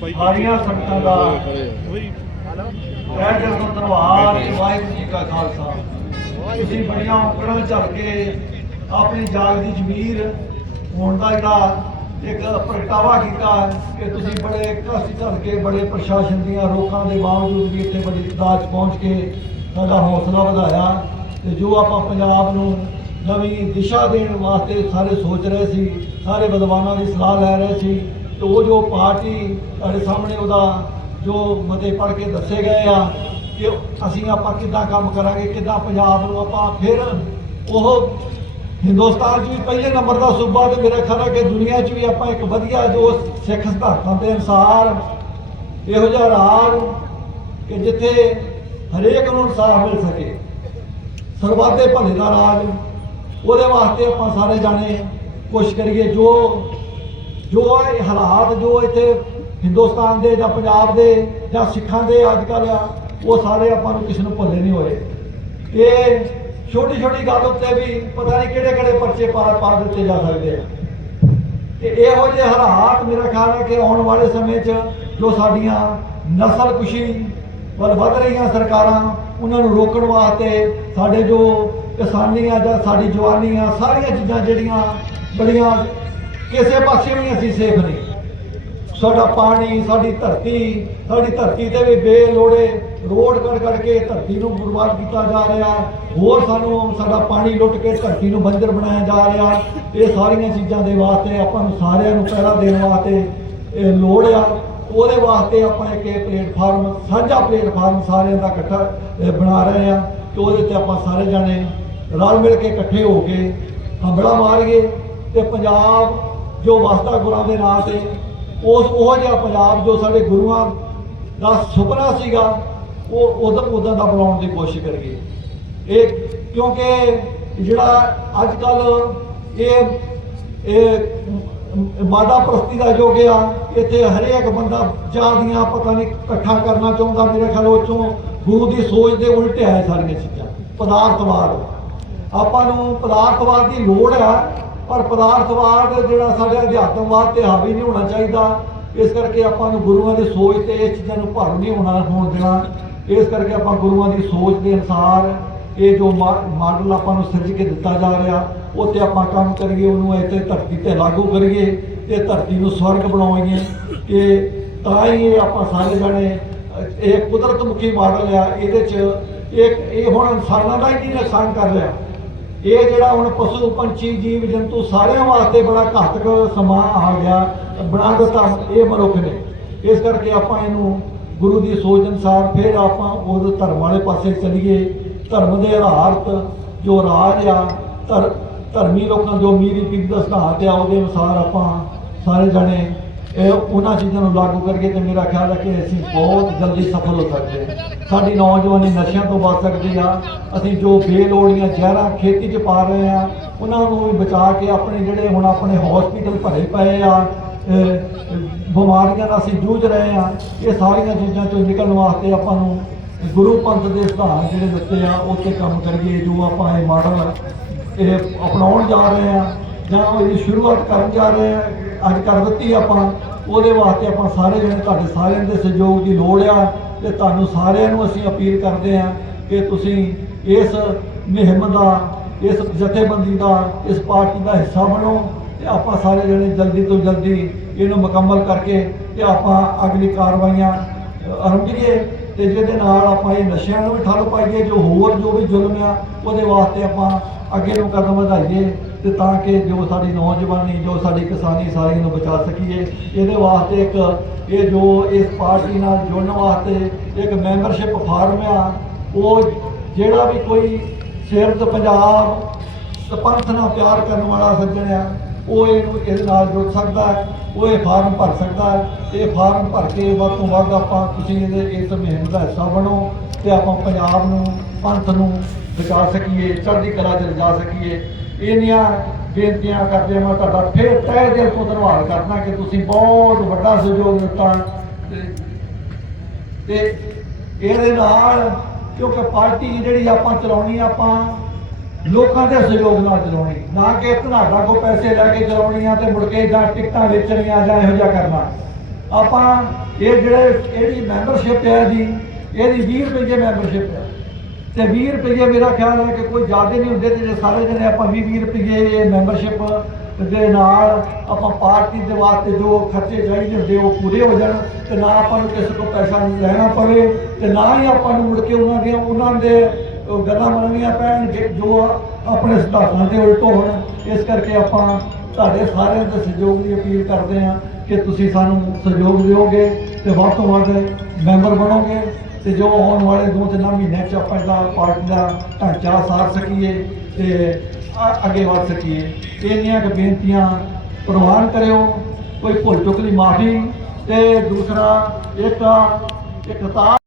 ਸਾਰੀਆਂ ਸੰਗਤਾਂ ਦਾ। ਇਹ ਜਸਨ ਧੰਨਵਾਦ ਵਾਹਿਗੁਰੂ ਜੀ ਕਾ ਖਾਲਸਾ। ਤੁਸੀਂ ਬੜੀਆਂ ਔਕੜਾਂ ਝੱਲ ਕੇ ਆਪਣੀ ਜਾਗ ਦੀ ਜ਼ਮੀਰ ਹੋਣ ਦਾ ਜਿਹੜਾ ਇੱਕ ਪ੍ਰਗਟਾਵਾ ਕੀਤਾ ਕਿ ਤੁਸੀਂ ਬੜੇ ਕਸ਼ਟ ਝੱਲ ਕੇ ਬੜੇ ਪ੍ਰਸ਼ਾਸਨ ਦੀਆਂ ਰੋਕਾਂ ਦੇ ਬਾਵਜੂਦ ਵੀ ਇੱਥੇ ਬੜੀ 'ਚ ਪਹੁੰਚ ਕੇ ਸਾਡਾ ਹੌਸਲਾ ਵਧਾਇਆ। ਤੇ ਜੋ ਆਪਾਂ ਪੰਜਾਬ ਨੂੰ ਨਵੀਂ ਦਿਸ਼ਾ ਦੇਣ ਵਾਸਤੇ ਸਾਰੇ ਸੋਚ ਰਹੇ ਸੀ ਸਾਰੇ ਵਿਦਵਾਨਾਂ ਦੀ ਸਲਾਹ ਲੈ ਰਹੇ ਸੀ ਤੇ ਉਹ ਜੋ ਪਾਰਟੀ ਤੁਹਾਡੇ ਸਾਹਮਣੇ ਉਹਦਾ ਜੋ ਮਤੇ ਪੜ੍ਹ ਕੇ ਦੱਸੇ ਗਏ ਆ ਕਿ ਅਸੀਂ ਆਪਾਂ ਕਿੱਦਾਂ ਕੰਮ ਕਰਾਂਗੇ, ਕਿੱਦਾਂ ਪੰਜਾਬ ਨੂੰ ਆਪਾਂ ਫਿਰ ਉਹ ਹਿੰਦੁਸਤਾਨ 'ਚ ਵੀ ਪਹਿਲੇ ਨੰਬਰ ਦਾ ਸੂਬਾ ਤੇ ਮੇਰਾ ਖਿਆਲ ਹੈ ਕਿ ਦੁਨੀਆ 'ਚ ਵੀ ਆਪਾਂ ਇੱਕ ਵਧੀਆ ਜੋ ਸਿੱਖ ਸਿਧਾਂਤਾਂ ਦੇ ਅਨੁਸਾਰ ਇਹੋ ਜਿਹਾ ਰਾਜ ਕਿ ਜਿੱਥੇ ਹਰੇਕ ਨੂੰ ਇਨਸਾਫ ਮਿਲ ਸਕੇ। ਸਰਬੱਤ ਦੇ ਭਲੇ ਦਾ ਰਾਜ, ਉਹਦੇ ਵਾਸਤੇ ਆਪਾਂ ਸਾਰੇ ਜਾਣੇ ਕੋਸ਼ਿਸ਼ ਕਰੀਏ ਜੋ ਜੋ ਇਹ ਹਾਲਾਤ ਜੋ ਇੱਥੇ ਹਿੰਦੁਸਤਾਨ ਦੇ ਜਾਂ ਪੰਜਾਬ ਦੇ ਜਾਂ ਸਿੱਖਾਂ ਦੇ ਅੱਜ ਕੱਲ੍ਹ ਆ, ਉਹ ਸਾਰੇ ਆਪਾਂ ਨੂੰ ਕਿਸੇ ਨੂੰ ਭੁੱਲੇ ਨਹੀਂ ਹੋਏ। ਇਹ ਛੋਟੀ ਛੋਟੀ ਗੱਲ ਉੱਤੇ ਵੀ ਪਤਾ ਨਹੀਂ ਕਿਹੜੇ ਕਿਹੜੇ ਪਰਚੇ ਪਾ ਪਾ ਦਿੱਤੇ ਜਾ ਸਕਦੇ ਆ। ਤੇ ਇਹੋ ਜਿਹੇ ਹਾਲਾਤ ਮੇਰਾ ਖਿਆਲ ਹੈ ਕਿ ਆਉਣ ਵਾਲੇ ਸਮੇਂ 'ਚ ਜੋ ਸਾਡੀਆਂ ਨਸਲ ਕੁਸ਼ੀ ਵੱਲ ਵੱਧ ਰਹੀਆਂ ਸਰਕਾਰਾਂ, ਉਹਨਾਂ ਨੂੰ ਰੋਕਣ ਵਾਸਤੇ ਸਾਡੇ ਜੋ ਕਿਸਾਨੀ ਆ ਜਾਂ ਸਾਡੀ ਜਵਾਨੀ ਆ ਸਾਰੀਆਂ ਚੀਜ਼ਾਂ ਜਿਹੜੀਆਂ ਬੜੀਆਂ ਕਿਸੇ ਪਾਸੇ ਵੀ ਅਸੀਂ ਸੇਫ ਨਹੀਂ। ਸਾਡਾ ਪਾਣੀ, ਸਾਡੀ ਧਰਤੀ ਸਾਡੀ ਧਰਤੀ ਤੇ ਵੀ ਬੇਲੋੜੇ ਰੋਡ ਕੱਢ ਕੱਢ ਕੇ ਧਰਤੀ ਨੂੰ ਬਰਬਾਦ ਕੀਤਾ ਜਾ ਰਿਹਾ ਹੋਰ ਸਾਨੂੰ ਸਾਡਾ ਪਾਣੀ ਲੁੱਟ ਕੇ ਧਰਤੀ ਨੂੰ ਬੰਜਰ ਬਣਾਇਆ ਜਾ ਰਿਹਾ ਇਹ ਸਾਰੀਆਂ ਚੀਜ਼ਾਂ ਦੇ ਵਾਸਤੇ ਆਪਾਂ ਨੂੰ ਸਾਰਿਆਂ ਨੂੰ ਪਹਿਰਾ ਦੇਣ ਵਾਸਤੇ ਇਹ ਲੋੜ ਆ। ਉਹਦੇ ਵਾਸਤੇ ਆਪਾਂ ਇੱਕ ਇਹ ਪਲੇਟਫਾਰਮ, ਸਾਂਝਾ ਪਲੇਟਫਾਰਮ ਸਾਰਿਆਂ ਦਾ ਇਕੱਠਾ ਬਣਾ ਰਹੇ ਆ ਕਿ ਉਹਦੇ ਤੇ ਆਪਾਂ ਸਾਰੇ ਜਾਣੇ ਰਲ ਮਿਲ ਕੇ ਇਕੱਠੇ ਹੋ ਕੇ ਹੰਬੜਾ ਮਾਰੀਏ ਤੇ ਪੰਜਾਬ ਜੋ ਵਸਦਾ ਗੁਰਾਂ ਦੇ ਨਾਂ ਤੇ ਉਸ ਉਹ ਜਿਹਾ ਪੰਜਾਬ ਜੋ ਸਾਡੇ ਗੁਰੂਆਂ ਦਾ ਸੁਪਨਾ ਸੀਗਾ, ਉਹ ਉਦੋਂ ਉਦੋਂ ਦਾ ਬਣਾਉਣ ਦੀ ਕੋਸ਼ਿਸ਼ ਕਰੀਏ ਇਹ ਕਿਉਂਕਿ ਜਿਹੜਾ ਅੱਜ ਕੱਲ ਇਹ ਇਹ ਮਾਦਾ ਪ੍ਰਸਤੀ ਦਾ ਯੁੱਗ ਆ, ਇੱਥੇ ਹਰੇਕ ਬੰਦਾ ਜਾਂਦੀਆਂ ਪਤਾ ਨਹੀਂ ਇਕੱਠਾ ਕਰਨਾ ਚਾਹੁੰਦਾ, ਮੇਰੇ ਖਿਆਲ ਉਹ ਚੋਂ ਗੁਰੂ ਦੀ ਸੋਚ ਦੇ ਉਲਟ ਹੈ ਸਾਰੀਆਂ ਚੀਜ਼ਾਂ, ਪਦਾਰਥਵਾਦ। ਆਪਾਂ ਨੂੰ ਪਦਾਰਥਵਾਦ ਦੀ ਲੋੜ ਆ ਪਰ ਪਦਾਰਥਵਾਦ ਜਿਹੜਾ ਸਾਡੇ ਅਧਿਆਤਮਵਾਦ ਤੇ ਹਾਵੀ ਨਹੀਂ ਹੋਣਾ ਚਾਹੀਦਾ। ਇਸ ਕਰਕੇ ਆਪਾਂ ਨੂੰ ਗੁਰੂਆਂ ਦੀ ਸੋਚ ਤੇ ਇਸ ਚੀਜ਼ਾਂ ਨੂੰ ਭਰ ਨਹੀਂ ਹੋਣਾ ਹੋਣ ਦੇਣਾ। ਇਸ ਕਰਕੇ ਆਪਾਂ ਗੁਰੂਆਂ ਦੀ ਸੋਚ ਦੇ ਅਨੁਸਾਰ ਇਹ ਜੋ ਮਾ- ਮਾਡਲ ਆਪਾਂ ਨੂੰ ਸਿਰਜ ਕੇ ਦਿੱਤਾ ਜਾ ਰਿਹਾ ਉਹ ਤੇ ਆਪਾਂ ਕੰਮ ਕਰੀਏ, ਉਹਨੂੰ ਇੱਥੇ ਧਰਤੀ ਤੇ ਲਾਗੂ ਕਰੀਏ ਤੇ ਧਰਤੀ ਨੂੰ ਸਵਰਗ ਬਣਾਉਈਏ ਕਿ ਤਾਂ ਹੀ ਇਹ ਆਪਾਂ ਸਾਰੇ ਜਣੇ, ਇਹ ਕੁਦਰਤ ਮੁਖੀ ਮਾਡਲ ਆ, ਇਹਦੇ ਚ ਇਹ ਇਹ ਹੁਣ ਇਨਸਾਨਾਂ ਦਾ ਹੀ ਨਹੀਂ ਨੁਕਸਾਨ ਕਰ ਰਿਹਾ। ਇਹ ਜਿਹੜਾ ਹੁਣ ਪਸ਼ੂ ਪੰਛੀ, ਜੀਵ ਜੰਤੂ ਸਾਰਿਆਂ ਵਾਸਤੇ ਬੜਾ ਘਾਤਕ ਸਮਾਂ ਆ ਗਿਆ ਬਣਾ ਦਿੱਤਾ ਇਹ ਮਨੁੱਖ ਨੇ। ਇਸ ਕਰਕੇ ਆਪਾਂ ਇਹਨੂੰ ਗੁਰੂ ਦੀ ਸੋਚ ਅਨੁਸਾਰ ਫਿਰ ਆਪਾਂ ਉਹ ਧਰਮ ਵਾਲੇ ਪਾਸੇ ਚਲੀਏ। ਧਰਮ ਦੇ ਆਧਾਰਤ ਜੋ ਰਾਜ ਆ, ਧਰ, ਧਰਮੀ ਲੋਕਾਂ ਜੋ ਮੀਰੀ ਪੀਰ ਦਾ ਸਿਧਾਂਤ ਆ, ਉਹਦੇ ਅਨੁਸਾਰ ਆਪਾਂ ਸਾਰੇ ਜਣੇ ਇਹ ਉਹਨਾਂ ਚੀਜ਼ਾਂ ਨੂੰ ਲਾਗੂ ਕਰਕੇ ਤੇ ਮੇਰਾ ਖਿਆਲ ਹੈ ਕਿ ਅਸੀਂ ਬਹੁਤ ਜਲਦੀ ਸਫਲ ਹੋ ਸਕਦੇ ਹਾਂ। ਸਾਡੀ ਨੌਜਵਾਨੀ ਨਸ਼ਿਆਂ ਤੋਂ ਬਚ ਸਕਦੀ ਆ। ਅਸੀਂ ਜੋ ਬੇਲੋੜੀਆਂ ਜ਼ਹਿਰਾਂ ਖੇਤੀ 'ਚ ਪਾ ਰਹੇ ਆ, ਉਹਨਾਂ ਨੂੰ ਵੀ ਬਚਾ ਕੇ ਆਪਣੇ ਜਿਹੜੇ ਹੁਣ ਆਪਣੇ ਹਸਪੀਟਲ ਭਰੇ ਪਏ ਆ ਬਿਮਾਰੀਆਂ ਨਾਲ ਅਸੀਂ ਜੂਝ ਰਹੇ ਆ, ਇਹ ਸਾਰੀਆਂ ਚੀਜ਼ਾਂ ਤੋਂ ਨਿਕਲਣ ਵਾਸਤੇ ਆਪਾਂ ਨੂੰ ਗੁਰੂ ਪੰਥ ਦੇ ਸਿਧਾਂਤ ਜਿਹੜੇ ਦਿੱਤੇ ਆ ਉਹ ਤੇ ਕੰਮ ਕਰੀਏ, ਜੋ ਆਪਾਂ ਇਹ ਮਾਡਲ ਇਹ ਅਪਣਾਉਣ ਜਾ ਰਹੇ ਆ, ਜਾਂ ਇਹਦੀ ਸ਼ੁਰੂਆਤ ਕਰਨ ਜਾ ਰਹੇ ਆ ਅੱਜ ਕਰ ਦਿੱਤੀ ਆਪਾਂ, ਉਹਦੇ ਵਾਸਤੇ ਆਪਾਂ ਸਾਰੇ ਜਣੇ ਤੁਹਾਡੇ ਸਾਰਿਆਂ ਦੇ ਸਹਿਯੋਗ ਦੀ ਲੋੜ ਆ ਤੇ ਤੁਹਾਨੂੰ ਸਾਰਿਆਂ ਨੂੰ ਅਸੀਂ ਅਪੀਲ ਕਰਦੇ ਆ ਕਿ ਤੁਸੀਂ ਇਸ ਮੁਹਿੰਮ ਦਾ, ਇਸ ਜਥੇਬੰਦੀ ਦਾ, ਇਸ ਪਾਰਟੀ ਦਾ ਹਿੱਸਾ ਬਣੋ ਤੇ ਆਪਾਂ ਸਾਰੇ ਜਣੇ ਜਲਦੀ ਤੋਂ ਜਲਦੀ ਇਹਨੂੰ ਮੁਕੰਮਲ ਕਰਕੇ ਤੇ ਆਪਾਂ ਅਗਲੀ ਕਾਰਵਾਈਆਂ ਅਰੰਭੀਏ ਤੇ ਜਿਹਦੇ ਨਾਲ ਆਪਾਂ ਇਹ ਨਸ਼ਿਆਂ ਨੂੰ ਵੀ ਠੱਲ ਪਾਈਏ, ਜੋ ਹੋਰ ਜੋ ਵੀ ਜ਼ੁਲਮ ਆ, ਉਹਦੇ ਵਾਸਤੇ ਆਪਾਂ ਅੱਗੇ ਨੂੰ ਕਦਮ ਵਧਾਈਏ। ਤੇ ਤਾਂ ਕਿ ਜੋ ਸਾਡੀ ਨੌਜਵਾਨੀ, ਜੋ ਸਾਡੀ ਕਿਸਾਨੀ ਸਾਰੀ ਨੂੰ ਬਚਾ ਸਕੀਏ। ਇਹਦੇ ਵਾਸਤੇ ਇੱਕ ਇਹ ਜੋ ਇਸ ਪਾਰਟੀ ਨਾਲ ਜੁੜਨ ਵਾਸਤੇ ਇੱਕ ਮੈਂਬਰਸ਼ਿਪ ਫਾਰਮ ਆ, ਉਹ ਜਿਹੜਾ ਵੀ ਕੋਈ ਸਿਰਤ ਪੰਜਾਬ ਤੇ ਪੰਥ ਨਾਲ ਪਿਆਰ ਕਰਨ ਵਾਲਾ ਸੱਜਣ ਆ, ਉਹ ਇਹਨੂੰ ਇਹਦੇ ਨਾਲ ਜੁੜ ਸਕਦਾ ਉਹ ਇਹ ਫਾਰਮ ਭਰ ਸਕਦਾ ਇਹ ਫਾਰਮ ਭਰ ਕੇ ਵੱਧ ਤੋਂ ਵੱਧ ਆਪਾਂ ਤੁਸੀਂ ਇਹਦੇ, ਇਸ ਮੁਹਿੰਮ ਦਾ ਹਿੱਸਾ ਬਣੋ ਤੇ ਆਪਾਂ ਪੰਜਾਬ ਨੂੰ, ਪੰਥ ਨੂੰ ਬਚਾ ਸਕੀਏ, ਚੜ੍ਹਦੀ ਕਲਾ 'ਚ ਲਿਜਾ ਸਕੀਏ। ਇਹਨੀਆਂ ਬੇਨਤੀਆਂ ਕਰਦੇ ਮੈਂ ਤੁਹਾਡਾ ਫੇਰ ਤਹਿ ਦਿਲ ਤੋਂ ਧੰਨਵਾਦ ਕਰਨਾ ਕਿ ਤੁਸੀਂ ਬਹੁਤ ਵੱਡਾ ਸਹਿਯੋਗ ਦਿੱਤਾ। ਤੇ ਇਹਦੇ ਨਾਲ ਕਿਉਂਕਿ ਪਾਰਟੀ ਜਿਹੜੀ ਆਪਾਂ ਚਲਾਉਣੀ, ਆਪਾਂ ਲੋਕਾਂ ਦੇ ਸਹਿਯੋਗ ਨਾਲ ਚਲਾਉਣੀ। ਨਾ ਕਿ ਤੁਹਾਡਾ ਕੋ ਪੈਸੇ ਲੈ ਕੇ ਚਲਾਉਣੀ ਆ ਤੇ ਮੁੜ ਕੇ ਜਾਂ ਟਿਕਟਾਂ ਵੇਚਣੀਆਂ ਜਾਂ ਇਹੋ ਜਿਹਾ ਕਰਨਾ। ਆਪਾਂ ਇਹ ਜਿਹੜੇ ਇਹਦੀ ਮੈਂਬਰਸ਼ਿਪ ਹੈ ਜੀ, ਇਹਦੀ 20 ਰੁਪਏ ਮੈਂਬਰਸ਼ਿਪ ਹੈ। ਤੇ 20 ਰੁਪਏ ਮੇਰਾ ਖਿਆਲ ਹੈ ਕਿ ਕੋਈ ਜ਼ਿਆਦਾ ਨਹੀਂ ਹੁੰਦੇ ਤੇ ਜੇ ਸਾਰੇ ਜਣੇ ਆਪਾਂ 20 20 ਰੁਪਏ ਮੈਂਬਰਸ਼ਿਪ ਦੇ ਨਾਲ ਆਪਾਂ ਪਾਰਟੀ ਦੇ ਵਾਸਤੇ ਜੋ ਖਰਚੇ ਚਾਹੀਦੇ ਹੁੰਦੇ ਉਹ ਪੂਰੇ ਹੋ ਜਾਣ ਤੇ ਨਾ ਆਪਾਂ ਨੂੰ ਕਿਸੇ ਕੋਲ ਪੈਸਾ ਲੈਣਾ ਪਵੇ ਤੇ ਨਾ ਹੀ ਆਪਾਂ ਨੂੰ ਮੁੜ ਕੇ ਉਹਨਾਂ ਦੀਆਂ, ਉਹਨਾਂ ਦੇ ਗੱਲਾਂ ਮੰਨਣੀਆਂ ਪੈਣ ਜੇ- ਜੋ ਆਪਣੇ ਸਿਧਾਂਤਾਂ ਦੇ ਉਲਟ ਹੋਣ। ਇਸ ਕਰਕੇ ਆਪਾਂ ਤੁਹਾਡੇ ਸਾਰਿਆਂ ਦੇ ਸਹਿਯੋਗ ਦੀ ਅਪੀਲ ਕਰਦੇ ਹਾਂ ਕਿ ਤੁਸੀਂ ਸਾਨੂੰ ਸਹਿਯੋਗ ਦਿਓਗੇ ਤੇ ਵੱਧ ਤੋਂ ਵੱਧ ਮੈਂਬਰ ਬਣੋਗੇ। ਤੇ ਜੋ ਆਉਣ ਵਾਲੇ ਦੋ ਤਿੰਨ ਮਹੀਨਿਆਂ ਚ ਆਪਾਂ ਇਹਦਾ ਪਾਰਟੀ ਦਾ ਢਾਂਚਾ ਸਾਰ ਸਕੀਏ ਤੇ ਅੱਗੇ ਵਧ ਸਕੀਏ। ਇੰਨੀਆਂ ਕੁ ਬੇਨਤੀਆਂ ਪ੍ਰਵਾਨ ਕਰਿਓ, ਕੋਈ ਭੁੱਲ ਚੁੱਕ ਦੀ ਮਾਫੀ ਤੇ ਦੂਸਰਾ ਇੱਕ ਇੱਕ ਤਾਂ